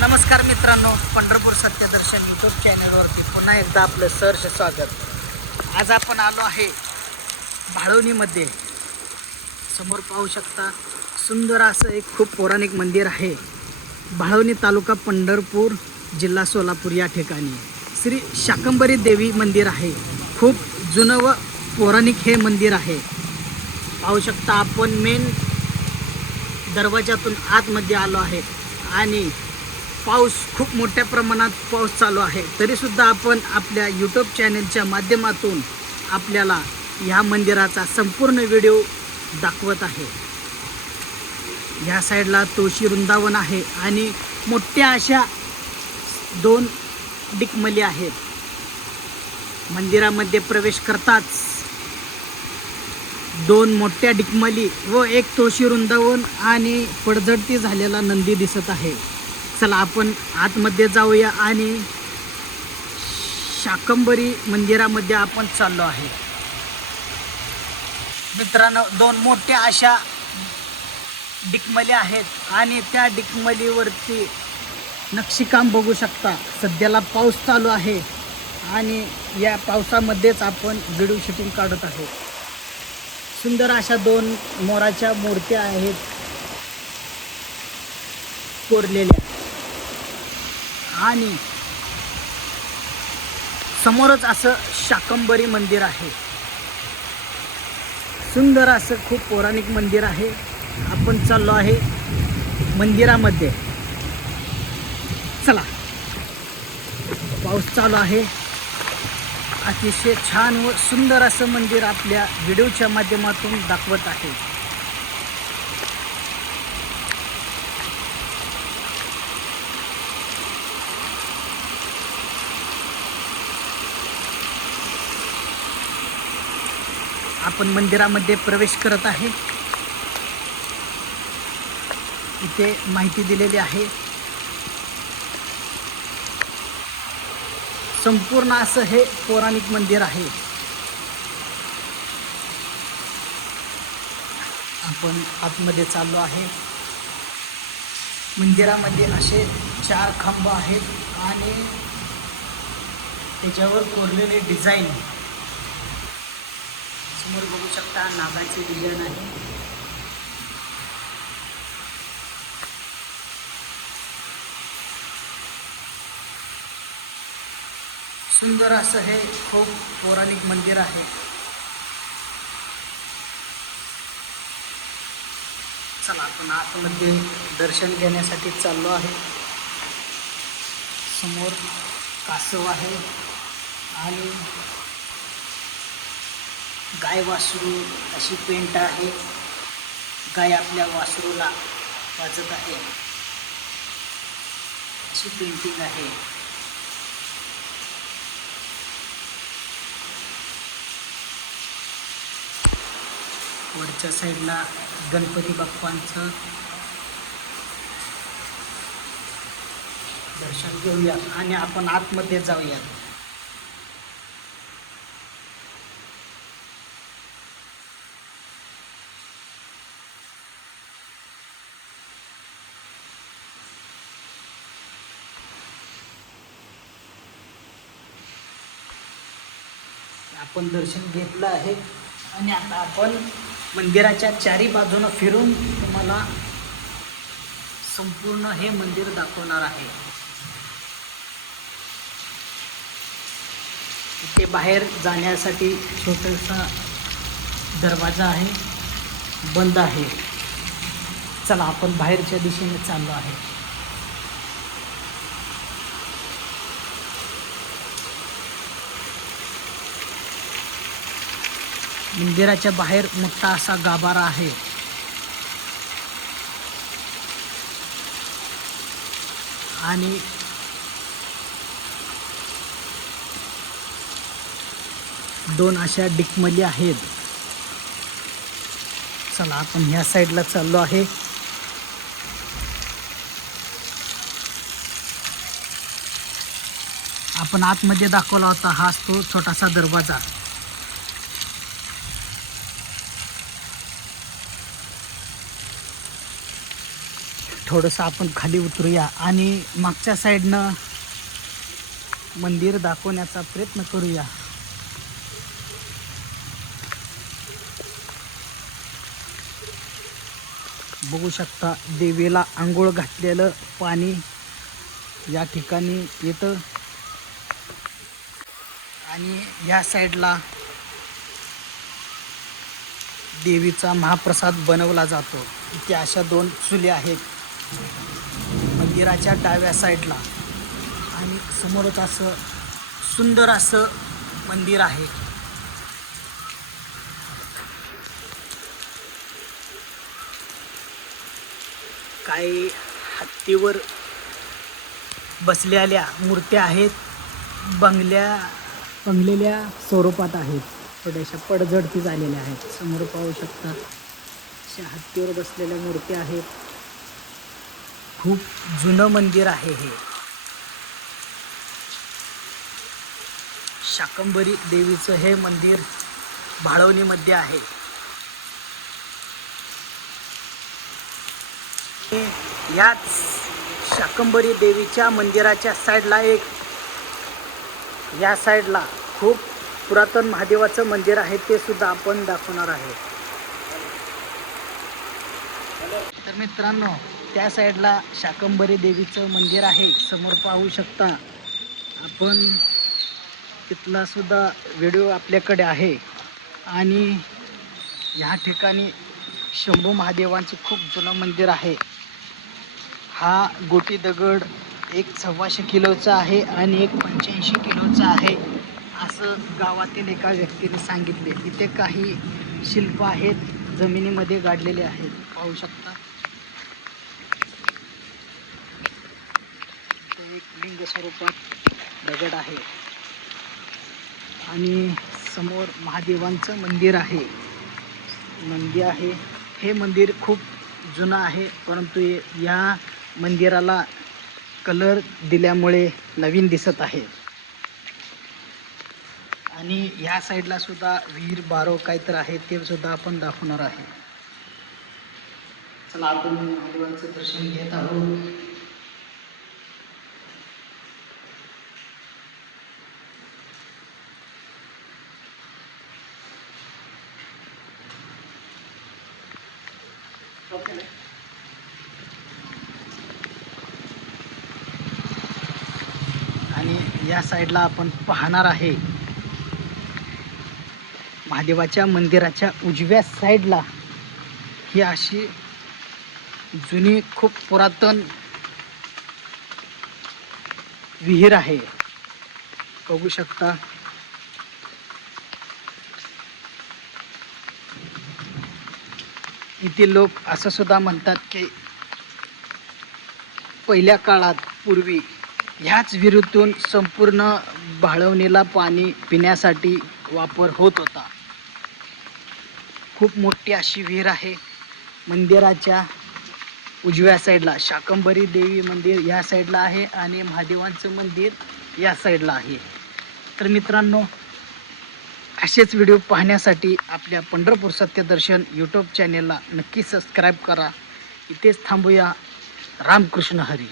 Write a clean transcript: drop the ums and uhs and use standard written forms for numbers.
नमस्कार मित्रांनो, पंढरपूर सत्यदर्शन यूट्यूब चॅनलवरती पुन्हा एकदा आपलं सहर्ष स्वागत. आज आपण आलो आहे भाळवणीमध्ये. समोर पाहू शकता सुंदर असं एक खूप पौराणिक मंदिर आहे. भाळवणी तालुका पंढरपूर जिल्हा सोलापूर या ठिकाणी श्री शाकंभरी देवी मंदिर आहे. खूप जुनं व पौराणिक हे मंदिर आहे. पाहू शकता आपण मेन दरवाजातून आतमध्ये आलो आहे आणि पाऊस खूप मोठ्या प्रमाणात पाऊस चालू आहे. तरीसुद्धा आपण आपल्या यूट्यूब चॅनलच्या माध्यमातून आपल्याला ह्या मंदिराचा संपूर्ण व्हिडिओ दाखवत आहे. ह्या साईडला तुळशी वृंदावन आहे आणि मोठ्या अशा 2 डिकमली आहेत. मंदिरामध्ये प्रवेश करताच 2 मोठ्या डिकमली व एक तुळशी वृंदावन आणि पडझडती झालेला नंदी दिसत आहे. चला आपण आतमध्ये जाऊया आणि शाकंभरी मंदिरामध्ये आपण चाललो आहे. मित्रांनो, 2 मोठ्या अशा डिकमली आहेत आणि त्या डिकमलीवरती नक्षीकाम बघू शकता. सध्याला पाऊस चालू आहे आणि या पावसामध्येच आपण व्हिडिओ शूटिंग काढत आहोत. सुंदर अशा 2 मोराच्या मूर्त्या आहेत कोरलेल्या आणि समोरच असं शाकंभरी मंदिर आहे. सुंदर असं खूप पौराणिक मंदिर आहे. आपण चाललो आहे मंदिरामध्ये. चला, पाऊस चालू आहे. अतिशय छान व सुंदर असं मंदिर आपल्या व्हिडिओच्या माध्यमातून दाखवत आहे. आपण मंदिरामध्ये प्रवेश करत आहे. इथे माहिती दिलेली आहे. संपूर्ण असं हे पौराणिक मंदिर आहे. आपण आतमध्ये चाललो आहे. मंदिरामध्ये असे 4 खांब आहेत आणि त्याच्यावर कोरलेले डिझाईन समोर बघू शकता. नागाची डिझाईन आहे. सुंदर असं हे खूप पौराणिक मंदिर आहे. चला आपण आतमध्ये दर्शन घेण्यासाठी चाललो आहे. समोर कासव आहे आणि गाय वासरू अशी पेंट आहे. गाय आपल्या वासरूला वाजत आहे अशी पेंटिंग आहे. वरच्या साईडला गणपती बाप्पांचं दर्शन घेऊया आणि आपण आतमध्ये जाऊया. आपण दर्शन घेतलं आहे आणि आता आपण मंदिराच्या 4ही बाजूनं फिरून तुम्हाला संपूर्ण हे मंदिर दाखवणार आहे. इथे बाहेर जाण्यासाठी छोटासा दरवाजा आहे, बंद आहे. चला आपण बाहेरच्या दिशेने चाललो आहे. मंदिराच्या बाहेर मोठा असा गाभारा आहे. आणि दोन अशा डिकमली आहेत. चला आपण ह्या साईडला चाललो आहे. आपण आतमध्ये दाखवला होता हाच तो छोटासा दरवाजा. थोडंसं आपण खाली उतरूया आणि मागच्या साईडनं मंदिर दाखवण्याचा प्रयत्न करूया. बघू शकता देवीला आंघोळ घातलेलं पाणी या ठिकाणी येतं आणि या साईडला देवीचा महाप्रसाद बनवला जातो. इथे अशा 2 चुल्या आहेत मंदिराच्या डाव्या साईडला आणि समोरच असं सुंदर असं मंदिर आहे. काही हत्तीवर बसलेल्या मूर्त्या आहेत, बंगलेल्या स्वरूपात आहेत, थोड्याशा पडझडती झालेल्या आहेत. समोर पाहू शकता अशा हत्तीवर बसलेल्या मूर्त्या आहेत. खूप जुनं मंदिर आहे हे. शाकंभरी देवीचं हे मंदिर भाळवणीमध्ये आहे. याच शाकंभरी देवीच्या मंदिराच्या साईडला या साईडला खूप पुरातन महादेवाचं मंदिर आहे, ते सुद्धा आपण दाखवणार आहे. तर मित्रांनो, त्या साईडला शाकंभरी देवीचं मंदिर आहे, समोर पाहू शकता आपण. तिथला सुद्धा व्हिडिओ आपल्याकडे आहे. आणि या ठिकाणी शंभू महादेवांचे खूप जुनं मंदिर आहे. हा गोटी दगड एक 125 किलोचा आहे आणि एक 85 किलोचा आहे, असं गावातील एका व्यक्तीने सांगितले. इथे काही शिल्प आहेत, जमिनीमध्ये गाडलेले आहेत, पाहू शकता. इथे एक लिंग स्वरूपात दगड आहे आणि समोर महादेवांचं मंदिर आहे, नंदी आहे. हे मंदिर खूप जुनं आहे, परंतु या मंदिराला कलर दिल्यामुळे नवीन दिसत आहे. आणि या साईडला सुद्धा विहीर बारो काहीतरी आहे, ते सुद्धा आपण दाखवणार आहे. चला आपण महादेवांचं दर्शन घेत आहोत. आणि या साईडला आपण पाहणार आहे महादेवाच्या मंदिराच्या उजव्या साईडला ही अशी जुनी खूप पुरातन विहीर आहे, बघू शकता. इथे लोक असं सुद्धा म्हणतात की पहिल्या काळात पूर्वी ह्याच विहिरीतून संपूर्ण भाळवणीला पाणी पिण्यासाठी वापर होत होता. खूप मोठी अशी विहीर आहे. मंदिराच्या उजव्या साईडला शाकंभरी देवी मंदिर या साईडला आहे आणि महादेवांचं मंदिर या साईडला आहे. तर मित्रांनो, असेच व्हिडिओ पाहण्यासाठी आपल्या पंढरपूर सत्यदर्शन यूट्यूब चॅनेलला नक्की सबस्क्राईब करा. इथेच थांबूया. रामकृष्ण हरी.